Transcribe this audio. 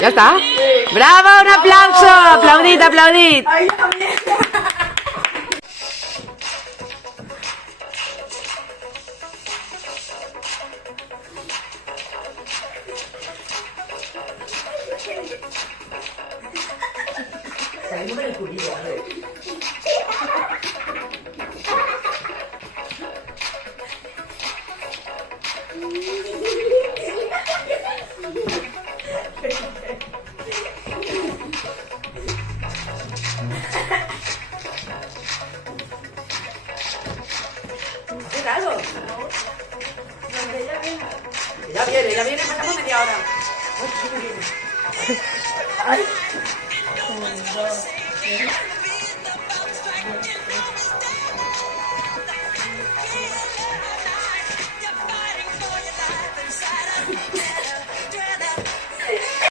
¿Ya está? ¡Bravo! ¡Un aplauso! ¡Aplaudid, aplaudid! Ay, también. Salimos del cultivo, ¿vale? ¿Qué tal? Ya viene, pasamos media hora. Ay. 1, 2, 3.